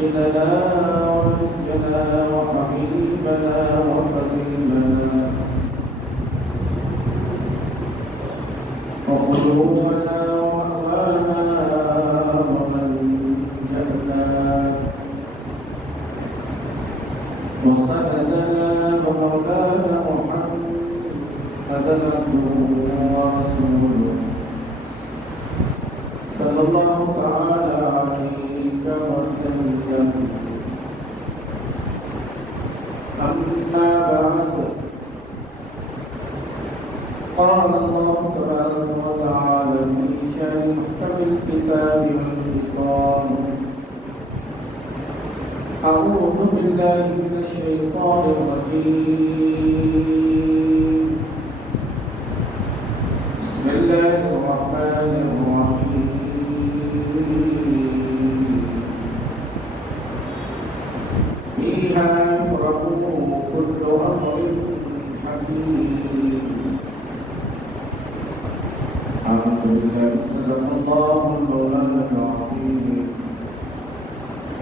سيدنا ونبينا وحبيبنا وخليلنا وقدوتنا ومولانا وملجأنا وسندنا ومولانا محمدا عبده ورسوله صلى الله تعالى عليك وسلم. أما بعد، قال الله تبارك وتعالى في شأن محكم الكتاب والفرقان: أعوذ بالله من الشيطان الرجيم. بسم الله الرحمن الرحيم. فيها يفرق كل أمر حكيم. أعوذ بالله. صدق الله مولانا العظيم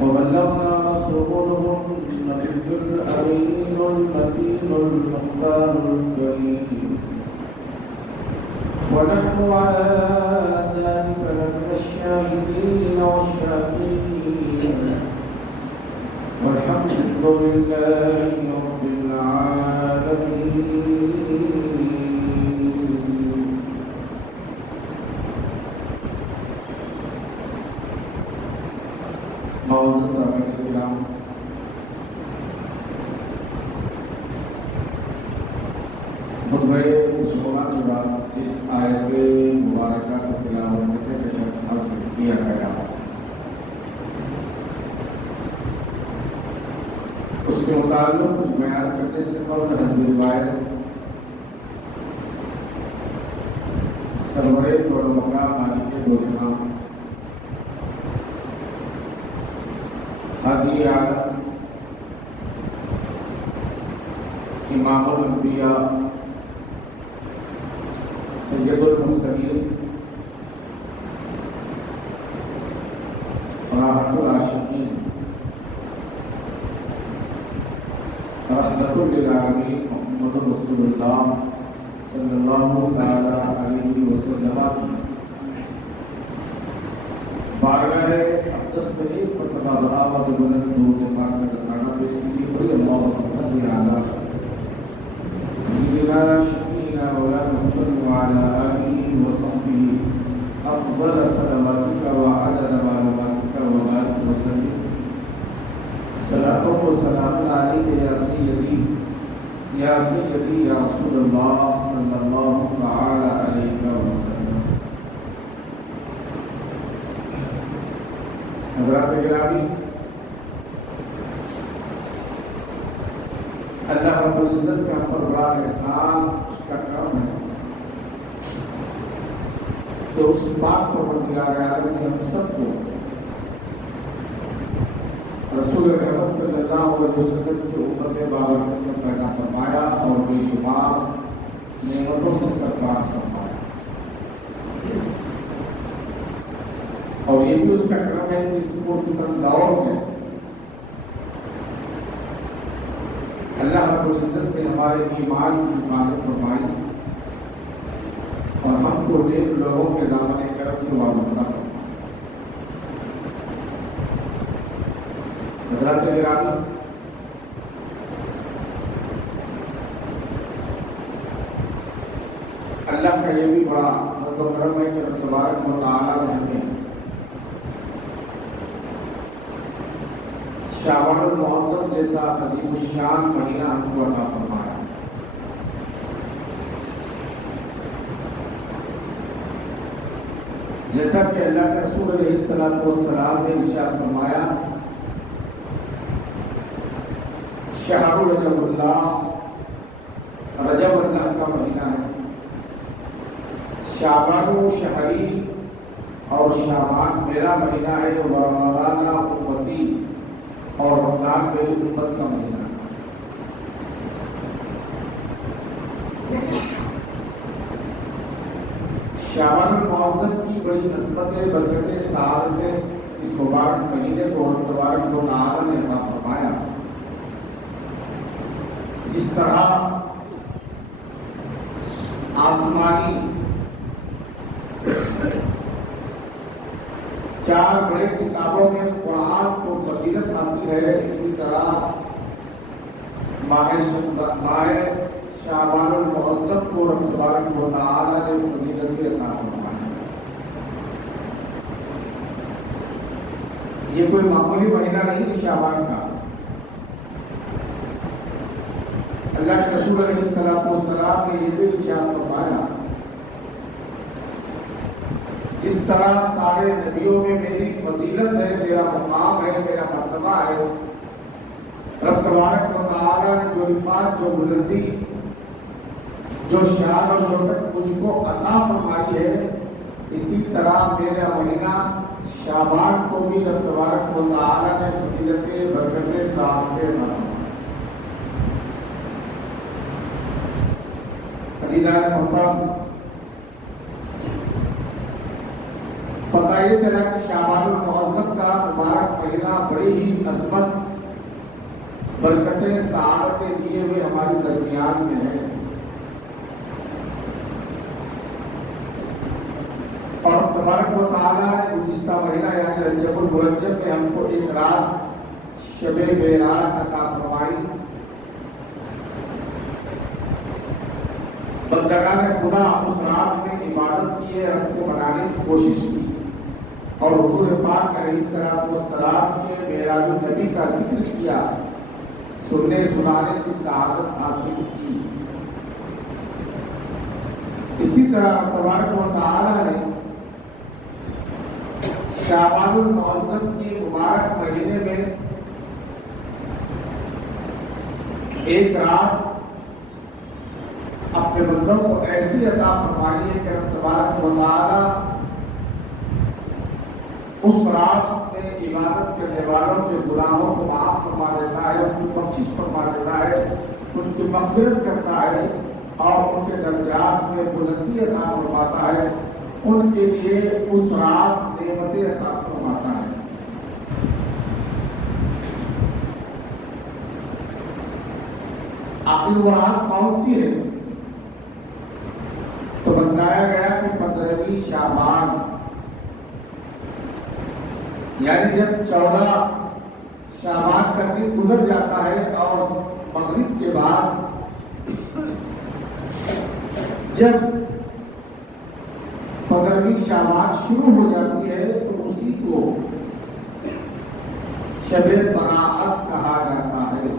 وبلغنا رسوله النبي الأمين المتين المختار الكريم، ونحن على ذلك لمن الشاهدين والشاكرين، والحمد لله رب العالمين. معزز سامعین کرام، خطبہ عثمانہ کے بعد جس آیت مبارکہ کو تلاوت کرنے کا شرف حاصل کیا گیا، اس کے متعلق کچھ بیان کرنے سے قبل حدیث روایت سرور مقام مالک دو جہاں حاجی عالم امام الانبیاء سید المرسلین راحت العاشقین رحمت للعالمین محمد رسول اللہ صلی اللہ تعالی علیہ وسلم کی بارگاہ اقدس میں ایک مرتبہ برآمد بلند درود پاک کا نذرانہ پیش کیجیے. بڑی اللہم صلی علی سیدنا شفیعنا مولانا محمد وعلی آلہ وصحبہ افضل صلواتک وعدد معلوماتک وبارک وسلم. صلاۃ و سلام علیک یا سیدی یا رسول اللہ صلی اللہ تعالی علیہ وسلم. حضرات گرامی، اللہ رب العزت کا ہم پر بڑا احسان، اس کا کرم ہے کہ اس پاک پروردگار عالم نے ہم سب کو رسول رحمت صلی اللہ علیہ وسلم کی امت بابرکت میں پیدا فرمایا اور بے شمار نعمتوں سے سرفراز فرمایا. اور یہ بھی اس کا کرم ہے کہ اس پرفتن دور میں اللہ رب العزت نے ہمارے ایمان کی حفاظت فرمائی اور ہم کو نیک لوگوں کے دامن کرم سے وابستہ فرمایا. حضرات گرامی، اللہ کا یہ بھی بڑا فضل و کرم ہے کہ رب تبارک و تعالیٰ نے ہمیں شعبان المعظم جیسا عظیم الشان مہینہ ہم کو عطا فرمایا. جیسا کہ اللہ کے رسول علیہ السلام نے ارشاد فرمایا: شہر رجب اللہ، رجب اللہ کا مہینہ ہے. شعبان شہری اور شعبان میرا مہینہ ہے، اور رمضان امتی اور رمضان میری امت کا مہینہ ہے. شعبان المعظم کی بڑی نسبتیں، برکتیں، سعادتیں اس مبارک مہینے کو اور تبارک و جس طرح آسمانی 4 بڑے کتابوں میں قرآن کو فضیلت حاصل ہے، اسی طرح ماہ شعبان المعظم کو رب تبارک و تعالی نے فضیلت عطا فرمائی ہے۔ یہ کوئی معمولی مہینہ نہیں ہے شعبان کا۔ اللہ کے رسول علیہ السلام نے یہ بھی ارشاد فرمایا، جس طرح سارے نبیوں میں میری فضیلت ہے، میرا مقام ہے، میرا مرتبہ ہے، رب تبارک و تعالی نے جو رفعت، جو بلندی، جو شان اور شوکت مجھ کو عطا فرمائی ہے، اسی طرح میرا مہینہ شعبان کو بھی رب تبارک و تعالی نے فضیلتیں، برکتیں، سعادتیں عطا فرمائی۔ عزیزان محترم، پتہ یہ چلا کہ شعبان المعظم کا مبارک مہینہ بڑی ہی عظمت، برکتیں، سعادتیں لیے ہوئے ہماری درمیان میں ہے، اور تبارک و تعالیٰ نے گزشتہ مہینہ یعنی رجب المرجب میں ہم کو ایک رات شب معراج عطا فرمائی۔ بندگان خدا اس رات میں عبادت کی ہے، رب کو منانے کی کوشش کی، اور حضور پاک علیہ السلام کے معراج النبی کا ذکر کیا، سننے سنانے کی سعادت حاصل کی۔ اسی طرح تبارک و تعالی نے شعبان المعظم کی مبارک مہینے میں ایک رات اپنے بندوں کو ایسی عطا فرمائی ہے کہ رب تبارک و تعالی اس رات میں عبادت کرنے والوں کے گناہوں کو معاف فرما دیتا ہے، ان کی بخشش فرما دیتا ہے، ان کی مغفرت کرتا ہے، اور ان کے درجات میں بلندی عطا فرماتا ہے، ان کے لیے اس رات نعمتیں عطا فرماتا ہے۔ آخر وہ رات کون سی ہے؟ تو بتلایا گیا کہ 15ویں شعبان، یعنی جب 14 شعبان کا دن گزر جاتا ہے اور مغرب کے بعد جب 15ویں شعبان شروع ہو جاتی ہے تو اسی کو شب براءت کہا جاتا ہے۔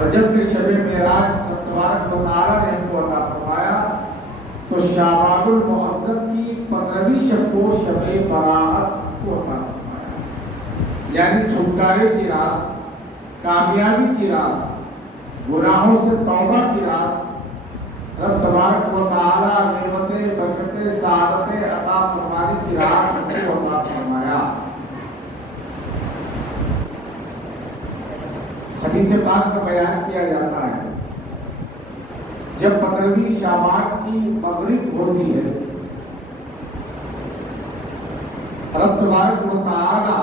رجب میں شب معراج تبارک و تعالی نے ہم کو عطا فرمایا، تو شعبان المعظم کی 15ویں شب کو شب براءت کو عطا فرمایا، یعنی چھٹکارے کی رات، کامیابی کی رات، گناہوں سے توبہ کی رات، رب تبارک و تعالی نعمتیں، برکتیں، سعادتیں عطا فرمانے کی رات کو عطا فرمایا۔ حدیث پاک میں بیان کیا جاتا ہے، جب 15ویں شعبان کی مغرب ہوتی ہے، رب تبارک و تعالی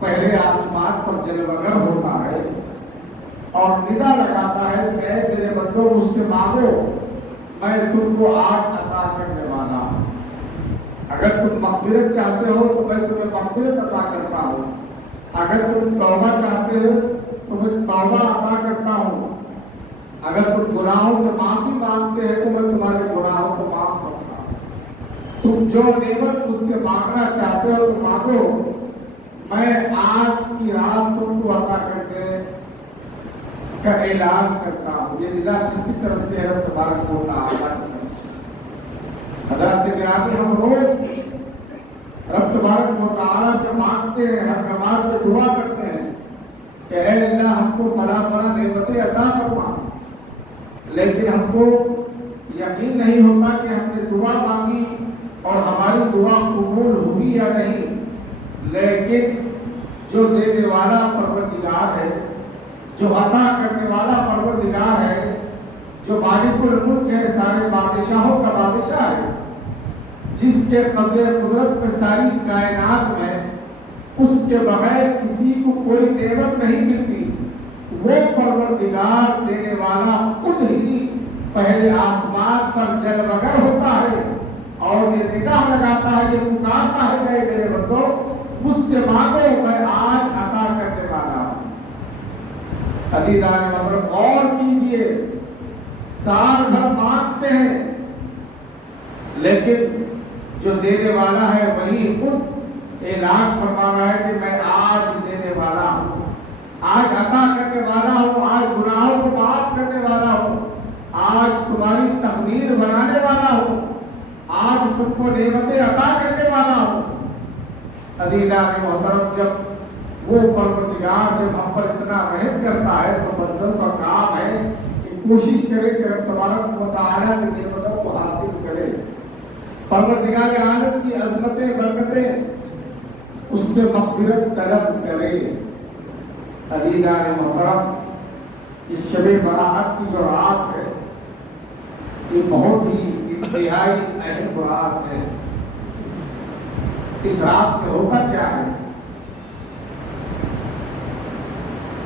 پہلے آسمان پر جلوگر ہوتا ہے اور ندا لگاتا ہے کہ اے میرے بندو مجھ سے مانگو، میں تم کو آج عطا کرنے والا ہوں۔ اگر تم مغفرت چاہتے ہو تو میں تمہیں مغفرت عطا کرتا ہوں، اگر تم توبہ چاہتے ہو تو میں توبہ عطا کرتا ہوں، اگر تم گناہوں سے معافی مانگتے ہیں تو میں تمہارے گناہوں کو معاف کرتا ہوں۔ تم جو نعمت مجھ سے مانگنا چاہتے ہو تو مانگو، میں آج کی رات تم کو عطا کرنے کا اعلان کرتا ہوں۔ یہ ندا کس کی طرف سے ہے؟ رب تبارک و تعالی کی طرف سے۔ حضرات گرامی، ہم روز رب تبارک و تعالی سے مانگتے ہیں، ہر نماز میں دعا کرتے ہیں کہ اے اللہ ہم کو فلاں فلاں نعمتیں عطا فرما، لیکن ہم کو یقین نہیں ہوتا کہ ہم نے دعا مانگی اور ہماری دعا قبول ہوئی یا نہیں، لیکن جو دینے والا پروردگار ہے، جو عطا کرنے والا پروردگار ہے، جو مالک الملک ہے، سارے بادشاہوں کا بادشاہ ہے، جس کے قبضے قدرت میں ساری کائنات میں اس کے بغیر کسی کو کوئی نعمت نہیں ملتی، وہ پروردگار دینے والا خود ہی پہلے آسمان پر جلوگر ہوتا ہے اور یہ نگاہ لگاتا ہے، یہ پکارتا ہے کہ میرے بندو مجھ سے مانگو، میں آج عطا کرنے والا ہوں۔ عزیزان مطلب اور کیجئے، سال بھر مانگتے ہیں لیکن جو دینے والا ہے وہی خود اعلان فرما رہا ہے کہ میں آج دینے والا ہوں، آج عطا کرنے والا ہوں، آج گناہوں کو معاف کرنے والا ہوں، آج تمہاری تقدیر بنانے والا ہوں، آج تم کو نعمتیں عطا کرنے والا ہوں۔ عزیزان محترم، جب وہ پروردگار جب ہم پر اتنا رحم کرتا ہے تو بندوں کا کام ہے کہ کوشش کرے کہ رب تبارک و تعالیٰ کی نعمتوں کو حاصل کرے، پروردگار عالم کی عظمتیں برکتیں اس سے مغفرت طلب کرے۔ عزیزان محترم، اس شب برات کی جو رات ہے یہ بہت ہی انتہائی اہم رات ہے۔ اس رات میں ہوتا کیا ہے؟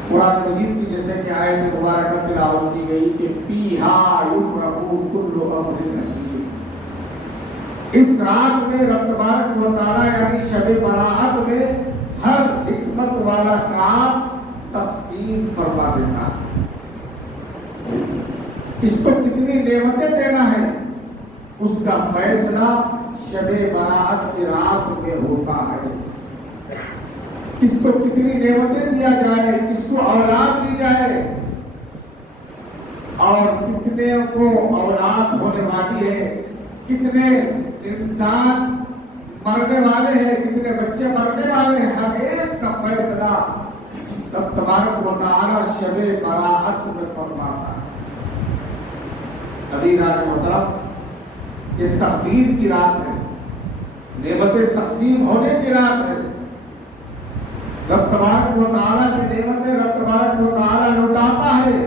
قرآن مجید کی جیسے کہ آیت مبارکہ تلاوت کی گئی کہ فیہا یفرق کل امر حکیم، اس رات میں رب تبارک و تعالیٰ یعنی شب برات میں ہر حکمت والا کام تقسیم فرما دیتا ہے۔ اس کو کتنی نعمتیں دینا ہے اس کا فیصلہ شب برات کی رات میں ہوتا ہے۔ کس کو کتنی نعمتیں دیا جائے، کس کو اولاد دی جائے اور کتنے کو اولاد ہونے والی ہے، کتنے انسان مرنے والے ہیں، کتنے بچے مرنے والے ہیں، ہر ایک کا فیصلہ رب تبارک و تعالیٰ شب برات میں فرماتا ہے۔ عزیزان محترم، یہ تقدیر کی رات ہے، نعمتیں تقسیم ہونے کی رات ہے۔ رب تبارک و تعالیٰ کی نعمتیں رب تبارک و تعالیٰ لوٹاتا ہے۔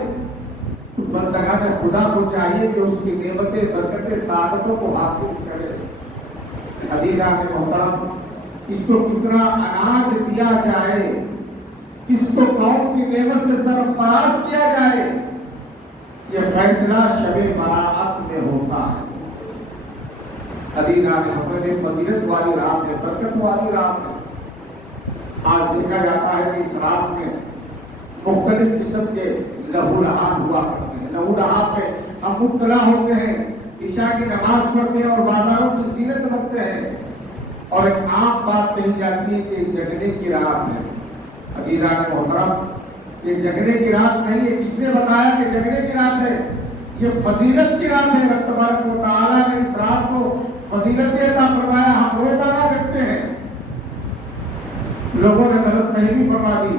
بندگان خدا کو چاہیے کہ اس کی نعمتیں برکتیں سعادتوں کو حاصل کرے۔ عزیزان محترم، اس کو کتنا اناج دیا جائے، اس کو کون سی نعمت سے سرفراز کیا جائے، یہ فیصلہ شب برات میں ہوتا ہے۔ عزیزان محترم، فضیلت والی رات ہے، برکت والی رات ہے۔ آج دیکھا جاتا ہے کہ اس رات میں مختلف قسم کے لہو لہان ہوا کرتے ہیں۔ لہو لہان پہ ہم مبتلا ہوتے ہیں، عشاء کی نماز پڑھتے ہیں اور بازاروں کی زینت رکھتے ہیں، اور ایک عام بات کہی جاتی ہے کہ جگنے کی رات ہے۔ عزیزان محترم، یہ جگنے کی رات نہیں ہے۔ کس نے بتایا کہ جگنے کی رات ہے؟ یہ فضیلت کی رات ہے۔ رب تبارک و تعالیٰ نے اس رات کو فضیلت عطا فرمایا۔ ہم روزانہ جگتے ہیں، لوگوں نے غلط فہمی فرما دی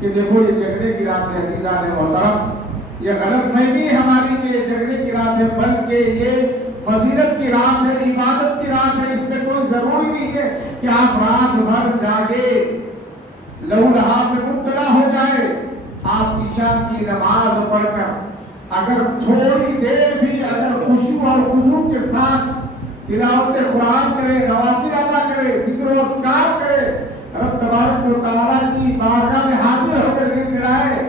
کہ دیکھو یہ جگنے کی رات ہے۔ عزیزان محترم، یہ غلط فہمی ہماری کہ یہ جگنے کی رات ہے، بلکہ یہ فضیلت کی رات ہے، عبادت کی رات ہے۔ اس میں کوئی ضروری نہیں ہے کہ آپ رات بھر جاگے، لہو لہان میں مبتلا ہو جائے۔ آپ عشاء کی نماز پڑھ کر اگر تھوڑی دیر بھی اگر خشوع اور خضوع کے ساتھ تلاوت قرآن کرے، نوافل ادا کرے، ذکر و اذکار کرے، رب تبارک و تعالیٰ کی بارگاہ میں حاضر ہو کر گر گرائے،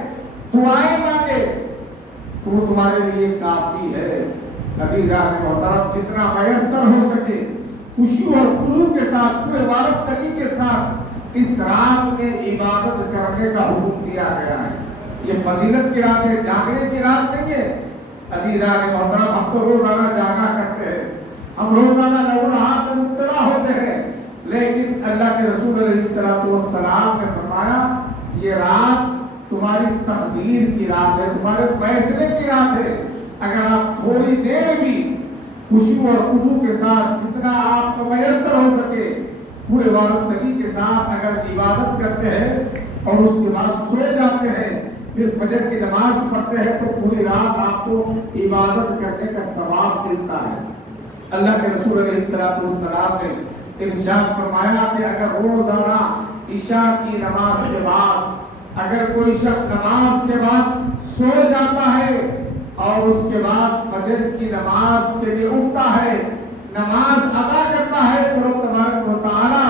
دعائیں مانگے، تو وہ تمہارے لیے کافی ہے۔ عزیزان محترم، جتنا میسر ہو سکے خشوع اور خضوع کے ساتھ، پورے وابستگی کے ساتھ اس رات میں عبادت کرنے کا حکم دیا گیا ہے۔ یہ فضیلت کی رات ہے، جاگنے کی رات نہیں ہے۔ عزیزان محترم، ہم تو روزانہ جاگا کرتے ہیں، ہم روزانہ لہو لہان میں مبتلا ہوتے ہیں، لیکن اللہ کے رسول علیہ السلام نے فرمایا یہ رات تمہاری تقدیر کی رات ہے، تمہارے فیصلے کی رات ہے۔ اگر آپ تھوڑی دیر بھی خشوع اور خضوع کے ساتھ، جتنا آپ کو میسر ہو سکے، پورے وابستگی کے ساتھ اگر عبادت کرتے ہیں اور اس کے بعد سو جاتے ہیں، پھر فجر کی نماز پڑھتے ہیں، تو پوری رات آپ کو عبادت کرنے کا ثواب ملتا ہے۔ اللہ کے رسول علیہ السلام نے ارشاد فرمایا کہ اگر روزانہ عشاء کی نماز کے بعد اگر کوئی شخص نماز کے بعد سو جاتا ہے اور اس کے بعد فجر کی نماز کے لیے اٹھتا ہے، نماز ادا کرتا ہے، تو رب تبارک و تعالیٰ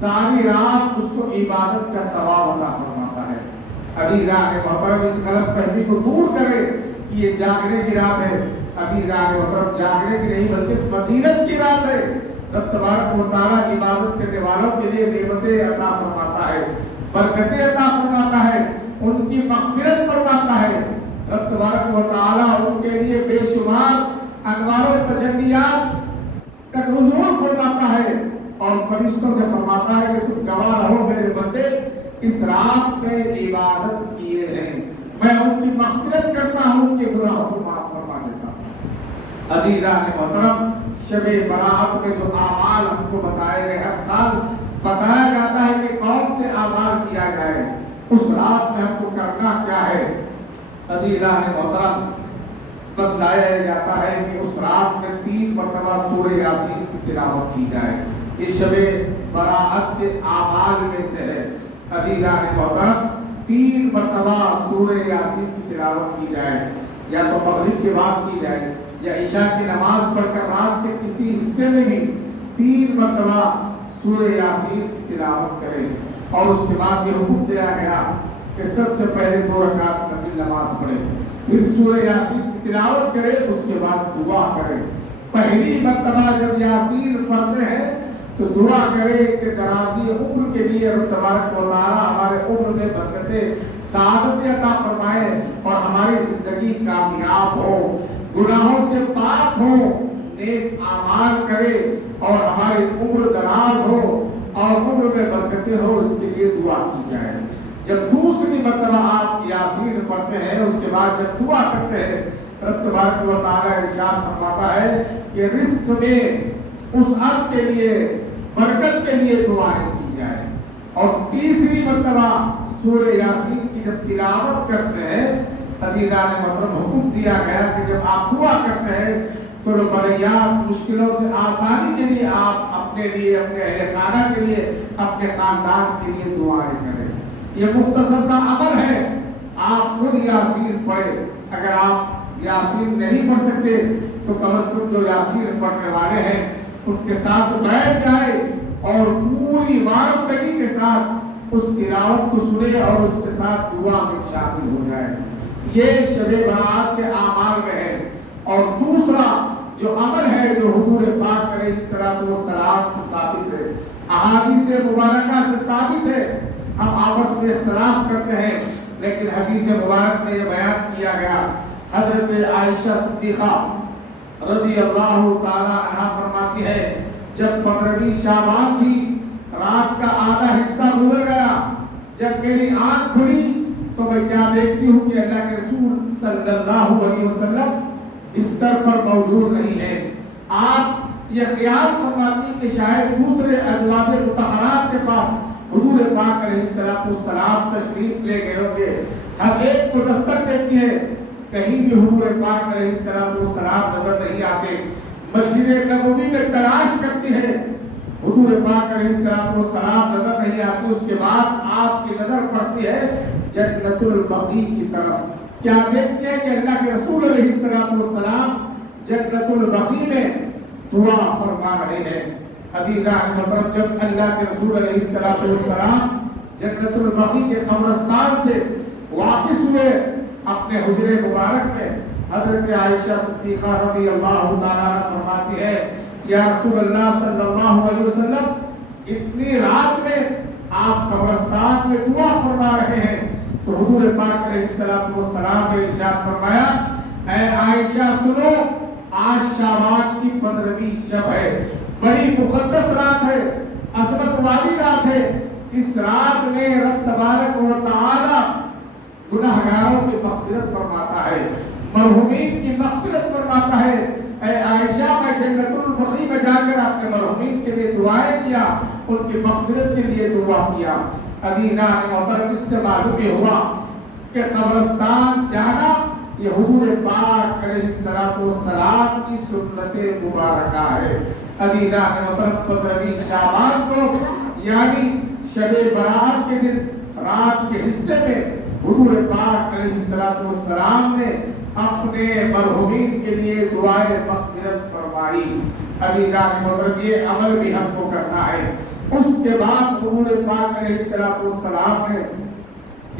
ساری رات اس کو عبادت کا ثواب عطا فرماتا ہے۔ عزیزان محترم اس غلط فہمی کو دور کرے کہ یہ جاگنے کی رات ہے. عزیزان محترم جاگنے کی نہیں بلکہ فضیلت کی رات ہے. رب تبارک و تعالیٰ عبادت کرنے والوں کے لیے نعمتیں عطا فرماتا ہے, برکتیں عطا فرماتا ہے, ان کی مغفرت فرماتا ہے. رب تبارک و تعالیٰ ان کے لیے بے شمار انوار و تجلیات کا نزول فرماتا ہے اور فرشتوں سے فرماتا ہے کہ تم گواہ رہو میرے بندے اس رات میں عبادت کیے ہیں, میں ان کی مغفرت کرتا ہوں, ان کے گناہوں کو معاف فرما دیتا ہوں. عزیزان محترم شب برات میں جو اعمال ہم کو بتائے گئے, ہر سال بتایا جاتا ہے کہ کون سے اعمال کیا جائے, اس رات میں ہم کو کرنا کیا ہے. عزیزان محترم بتلایا جاتا ہے کہ اس رات میں 3 مرتبہ سورہ یاسین کی تلاوت کی جائے. اس شب برات کے اعمال میں سے ہے. عزیزان محترم 3 مرتبہ سورہ یاسین کی تلاوت کی جائے, یا تو مغرب کے بعد کی جائے یا عشاء کی نماز پڑھ کر رات کے کسی حصے میں بھی 3 مرتبہ سورہ یاسین کی تلاوت کرے. اور اس کے بعد یہ حکم دیا گیا کہ سب سے پہلے 2 رکعت نفل نماز پڑھے, پھر سورہ یاسین کی تلاوت کرے, اس کے بعد دعا کرے. پہلی مرتبہ جب یاسین پڑھتے ہیں تو دعا کرے کہ درازی عمر کے لیے رب تبارک و تعالیٰ ہمارے عمر میں برکتیں سعادت عطا فرمائے اور ہماری زندگی کامیاب ہو, گناہوں سے پاک ہو, نیک اعمال کرے اور ہماری عمر دراز ہو اور عمر میں برکتیں ہو, اس کے لیے دعا کی جائے. جب دوسری مرتبہ آپ یاسین پڑھتے ہیں, اس کے بعد جب دعا کرتے ہیں, رب تبارک و تعالیٰ ارشاد فرماتا ہے کہ رزق میں وسعت کے لیے, برکت کے لیے دعائیں کی جائے. اور تیسری مرتبہ سورہ یاسین کی جب تلاوت کرتے ہیں, عزیزان محترم حکم دیا گیا کہ جب آپ دعا کرتے ہیں تو بلیات مشکلوں سے آسانی کے لیے آپ اپنے لیے, اپنے اہل خانہ کے لیے, اپنے خاندان کے لیے دعائیں کریں. یہ مختصر سا عمل ہے, آپ خود یاسین پڑھیں. اگر آپ یاسین نہیں پڑھ سکتے تو کم از کم جو یاسین پڑھنے والے ہیں ان کے ساتھ بیٹھ جائے اور پوری وابستگی کے ساتھ اس تلاوت کو سنے اور اس کے ساتھ دعا میں شامل ہو جائے. یہ شب برات کے اعمال میں ہے. اور دوسرا جو عمل ہے جو حضور پاک علیہ السلام سے ثابت ہے, احادیث مبارکہ سے ثابت ہے. ہم آپس میں اختلاف کرتے ہیں لیکن حدیث مبارک میں یہ بیان کیا گیا. حضرت عائشہ صدیقہ رضی اللہ تعالی عنہ فرماتی ہے جب 15ویں شعبان تھی, رات کا آدھا حصہ گزر گیا, جب میری آنکھ کھلی تو میں کیا دیکھتی ہوں کہ اللہ کے رسول صلی اللہ علیہ وسلم بستر پر موجود نہیں ہے. آپ یہ خیال فرماتی کہ شاید دوسرے ازواج مطہرات کے پاس حضور پاک علیہ السلام تشریف لے گئے ہوں گے. ہر ایک کو دستک دیتی ہے, کہیں بھی حضور پاک علیہ السلام نظر نہیں آتے. مسجد نبوی میں تلاش کرتی ہے, حضور پاک علیہ السلام نظر نہیں آتے. اس کے بعد آپ کی نظر پڑتی ہے جنت البقیع کی طرف. کیا دیکھتے ہیں کہ اللہ کے رسول علیہ السلام جنت البقیع میں دعا فرما رہے ہیں. عزیزان محترم جب اللہ کے رسول علیہ السلام جنت البقیع کے قبرستان سے واپس ہوئے اپنے حجرے مبارک میں, حضرت عائشہ صدیقہ رضی اللہ تعالیٰ عنہ فرماتی ہے یا رسول اللہ صلی اللہ علیہ وسلم اتنی رات میں آپ قبرستان میں دعا فرما رہے ہیں. تو حضور پاک علیہ السلام نے ارشاد فرمایا اے عائشہ سنو, آج شعبان کی 15ویں شب ہے, بڑی مقدس رات ہے, عظمت والی رات ہے. اس رات میں رب تبارک و تعالی گناہگاروں کی مغفرت فرماتا ہے, مرحومین کی مغفرت فرماتا ہے. اے عائشہ میں جنت البقیع میں جا کر اپنے مرحومین کے لیے دعائیں کیا, ان کی مغفرت کے لیے دعا کیا. عزیزان محترم اس سے معلوم یہ ہوا کہ قبرستان جانا یہ حضور پاک علیہ السلام کی سنت مبارکہ ہے. عزیزان محترم 15ویں شعبان کو یعنی شب برات کے دن رات کے حصے میں حضور پاک علیہ السلام نے اپنے مرحومین کے لیے دعائیں مغفرت فرمائی. عزیزان محترم یہ عمل بھی ہم کو کرنا ہے. اس کے بعد حضور پاک علیہ السلام نے